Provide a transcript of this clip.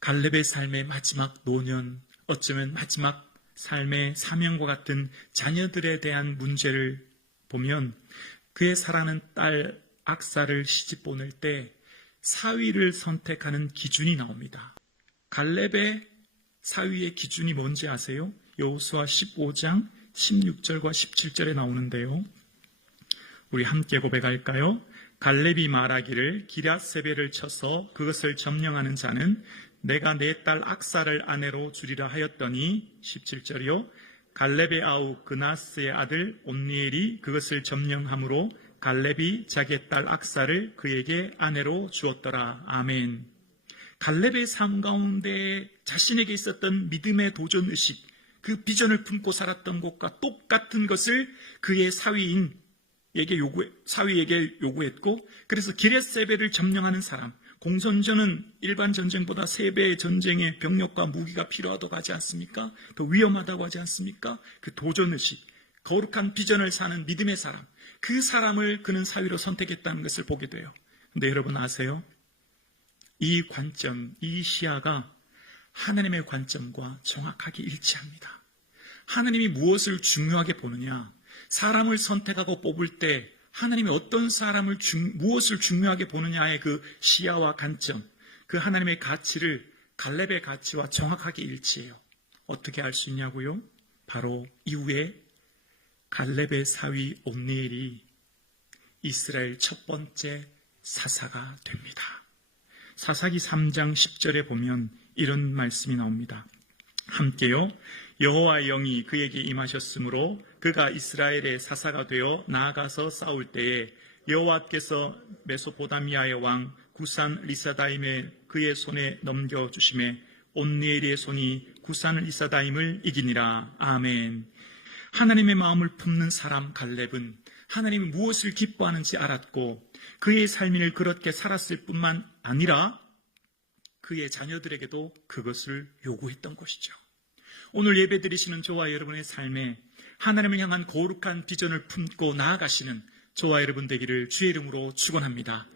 갈렙의 삶의 마지막 노년, 어쩌면 마지막 삶의 사명과 같은 자녀들에 대한 문제를 보면 그의 사랑하는 딸 악사를 시집 보낼 때 사위를 선택하는 기준이 나옵니다. 갈렙의 사위의 기준이 뭔지 아세요? 여호수아 15장 16절과 17절에 나오는데요. 우리 함께 고백할까요? 갈렙이 말하기를 기라세베를 쳐서 그것을 점령하는 자는 내가 내 딸 악사를 아내로 주리라 하였더니 17절이요. 갈렙의 아우 그나스의 아들 온니엘이 그것을 점령함으로 갈렙이 자기의 딸 악사를 그에게 아내로 주었더라. 아멘. 갈렙의 삶 가운데 자신에게 있었던 믿음의 도전 의식, 그 비전을 품고 살았던 것과 똑같은 것을 그의 사위인 에게 요구, 사위에게 요구했고, 그래서 기레세베를 점령하는 사람, 공전전은 일반 전쟁보다 세 배의 전쟁의 병력과 무기가 필요하다고 하지 않습니까? 더 위험하다고 하지 않습니까? 그 도전의식, 거룩한 비전을 사는 믿음의 사람, 그 사람을 그는 사위로 선택했다는 것을 보게 돼요. 근데 여러분 아세요? 이 관점, 이 시야가 하나님의 관점과 정확하게 일치합니다. 하나님이 무엇을 중요하게 보느냐? 사람을 선택하고 뽑을 때 하나님이 어떤 사람을 중- 무엇을 중요하게 보느냐의 그 시야와 관점, 그 하나님의 가치를 갈렙의 가치와 정확하게 일치해요. 어떻게 알 수 있냐고요? 바로 이후에 갈렙의 사위 옴니엘이 이스라엘 첫 번째 사사가 됩니다. 사사기 3장 10절에 보면 이런 말씀이 나옵니다. 함께요. 여호와의 영이 그에게 임하셨으므로 그가 이스라엘의 사사가 되어 나아가서 싸울 때에 여호와께서 메소포다미아의 왕 구산 리사다임의 그의 손에 넘겨 주심에 온니엘의 손이 구산 리사다임을 이기니라. 아멘. 하나님의 마음을 품는 사람 갈렙은 하나님이 무엇을 기뻐하는지 알았고 그의 삶을 그렇게 살았을 뿐만 아니라 그의 자녀들에게도 그것을 요구했던 것이죠. 오늘 예배 드리시는 저와 여러분의 삶에 하나님을 향한 거룩한 비전을 품고 나아가시는 저와 여러분 되기를 주의 이름으로 축원합니다.